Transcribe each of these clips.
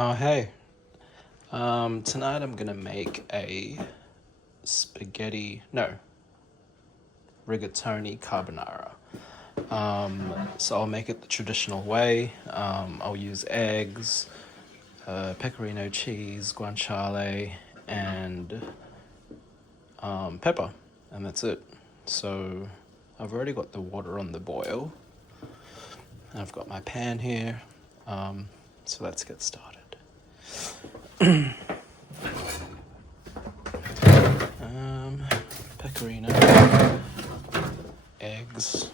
Oh, hey. Tonight I'm gonna make a rigatoni carbonara. So I'll make it the traditional way. I'll use eggs, pecorino cheese, guanciale, and pepper, and that's it. So I've already got the water on the boil. I've got my pan here. So let's get started. Pecorino, eggs.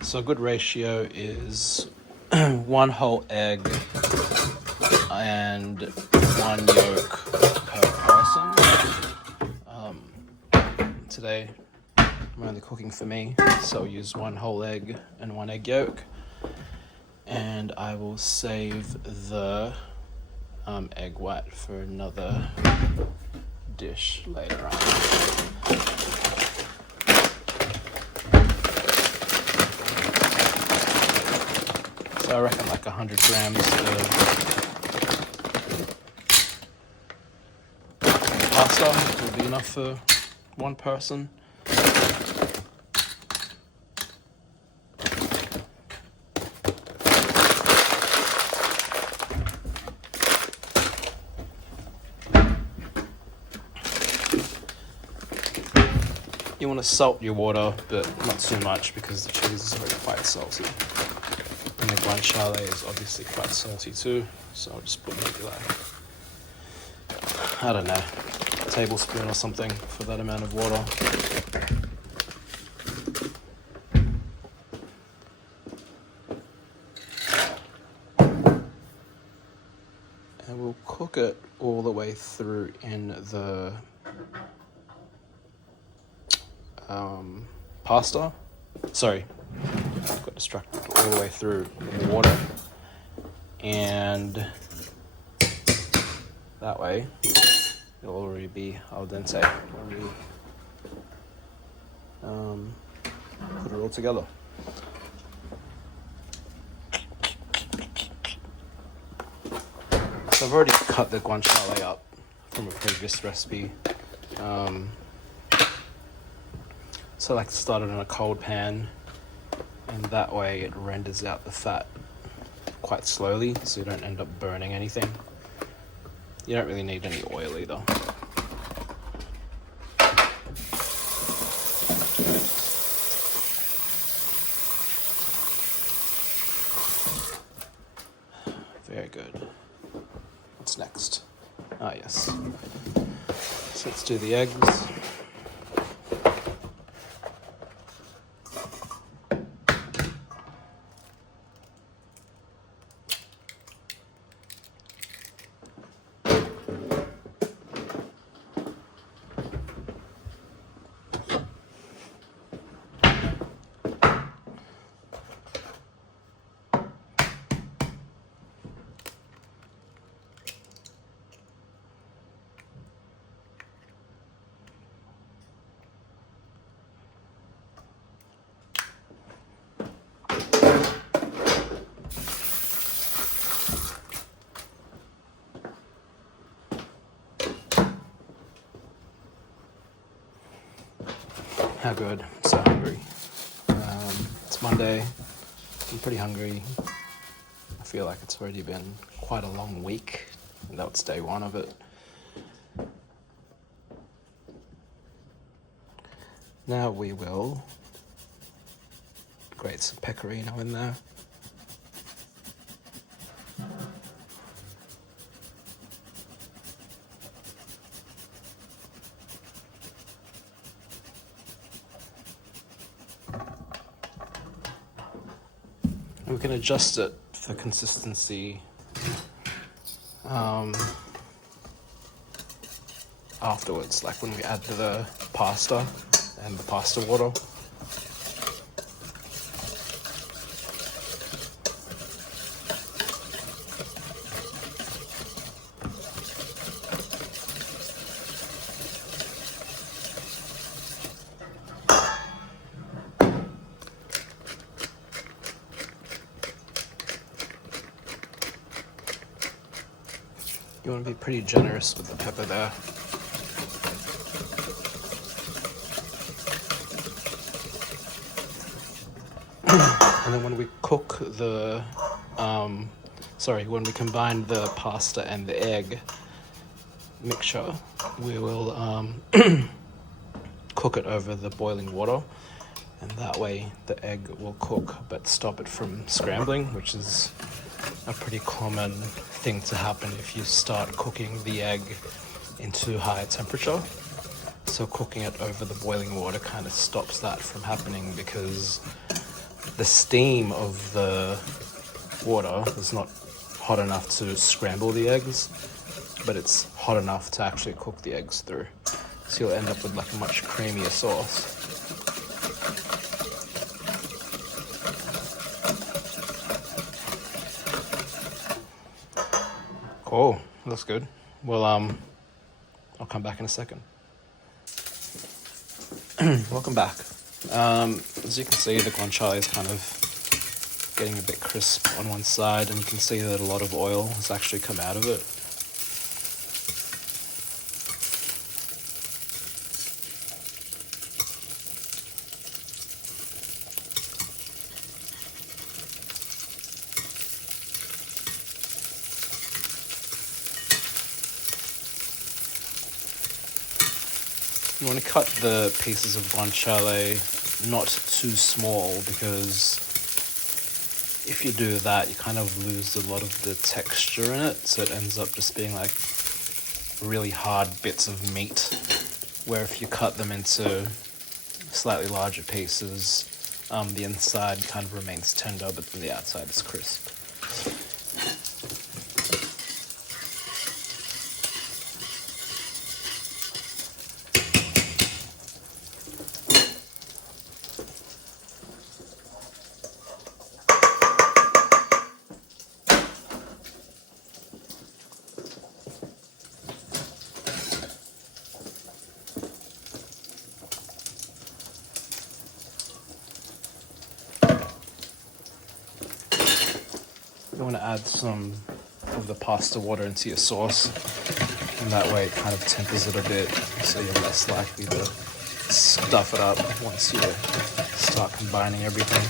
So a good ratio is one whole egg and one yolk per person. Today I'm only cooking for me, so I'll use one whole egg and one egg yolk. And I will save the egg white for another dish later on. So I reckon like 100 grams of pasta will be enough for one person. You want to salt your water, but not too much because the cheese is already quite salty. And the guanciale is obviously quite salty too, so I'll just put maybe like, I don't know, a tablespoon or something for that amount of water. And we'll cook it all the way through in the pasta. Sorry, got distracted. All the way through water, and that way it'll already be al dente when we put it all together. So I've already cut the guanciale up from a previous recipe. So I like to start it in a cold pan, and that way it renders out the fat quite slowly, so you don't end up burning anything. You don't really need any oil either. Very good. What's next? Ah, yes. So let's do the eggs. How good. I'm so hungry. It's Monday. I'm pretty hungry. I feel like it's already been quite a long week, and that's day one of it. Now we will grate some pecorino in there. We can adjust it for consistency afterwards, like when we add the pasta and the pasta water. You want to be pretty generous with the pepper there. And then when we cook the, when we combine the pasta and the egg mixture, we will cook it over the boiling water, and that way the egg will cook but stop it from scrambling, which is a pretty common thing to happen if you start cooking the egg in too high a temperature. So cooking it over the boiling water kind of stops that from happening, because the steam of the water is not hot enough to scramble the eggs, but it's hot enough to actually cook the eggs through. So you'll end up with like a much creamier sauce. Cool, looks good. Well, I'll come back in a second. Welcome back. As you can see, the guanciale is kind of getting a bit crisp on one side, and you can see that a lot of oil has actually come out of it. You want to cut the pieces of guanciale not too small, because if you do that, you kind of lose a lot of the texture in it, so it ends up just being like really hard bits of meat, where if you cut them into slightly larger pieces, the inside kind of remains tender, but then the outside is crisp. You want to add some of the pasta water into your sauce, and that way it kind of tempers it a bit, so you're less likely to stuff it up once you start combining everything.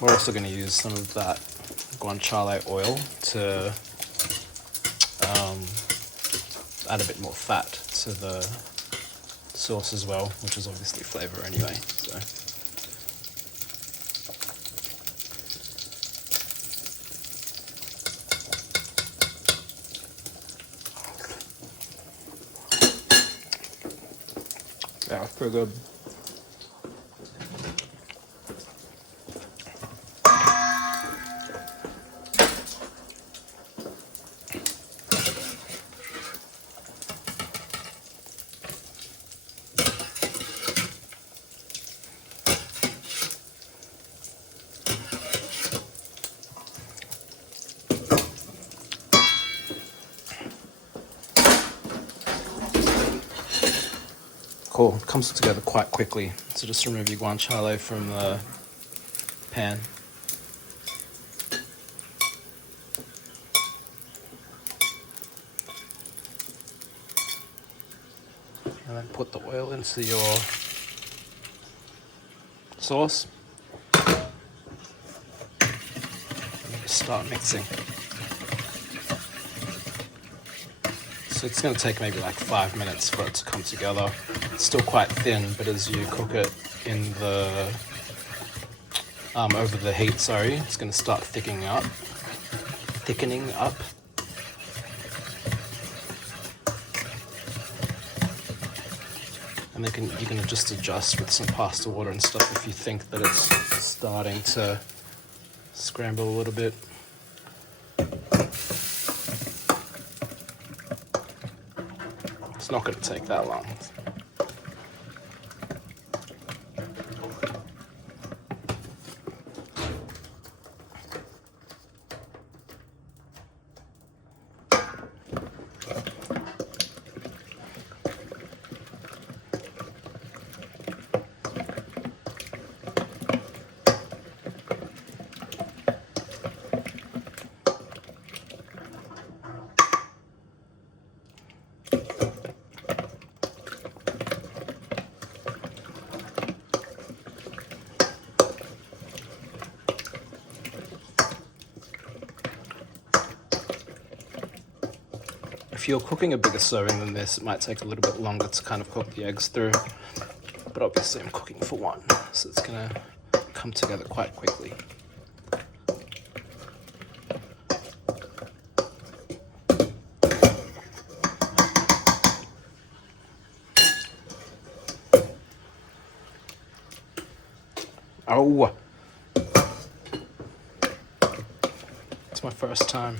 We're also going to use some of that guanciale oil to add a bit more fat to the sauce as well, which is obviously flavor anyway. So yeah, it's pretty good. Cool, it comes together quite quickly. So just remove your guanciale from the pan. And then put the oil into your sauce. And just start mixing. So it's going to take maybe like 5 minutes for it to come together. It's still quite thin, but as you cook it in the over the heat, it's going to start thickening up. And then you can just adjust with some pasta water and stuff if you think that it's starting to scramble a little bit. It's not going to take that long. you're cooking a bigger serving than this, it might take a little bit longer to kind of cook the eggs through. But obviously I'm cooking for one, so it's gonna come together quite quickly. Oh, it's my first time.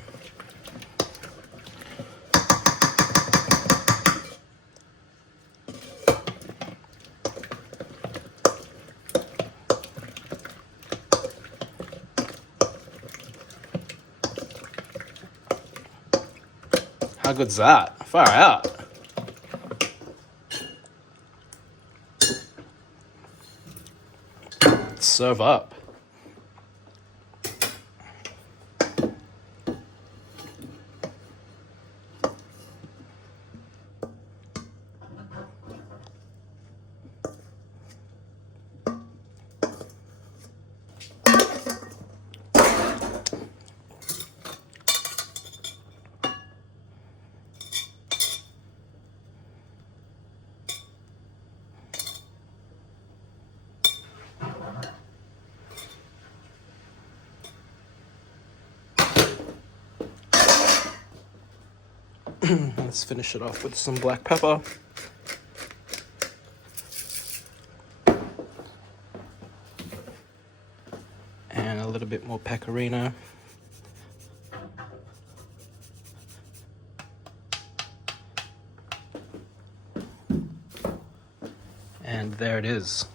How good's that? Far out. Serve up. Let's finish it off with some black pepper. And a little bit more pecorino. And there it is.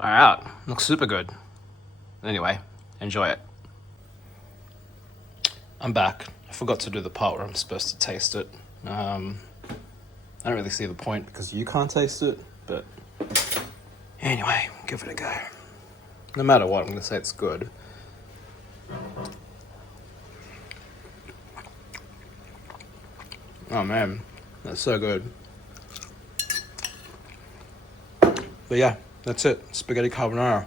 All right, looks super good. Anyway, enjoy it. I'm back. I forgot to do the part where I'm supposed to taste it. I don't really see the point because you can't taste it, but anyway, give it a go. No matter what, I'm going to say it's good. Oh man, that's so good. But yeah, that's it. Spaghetti carbonara.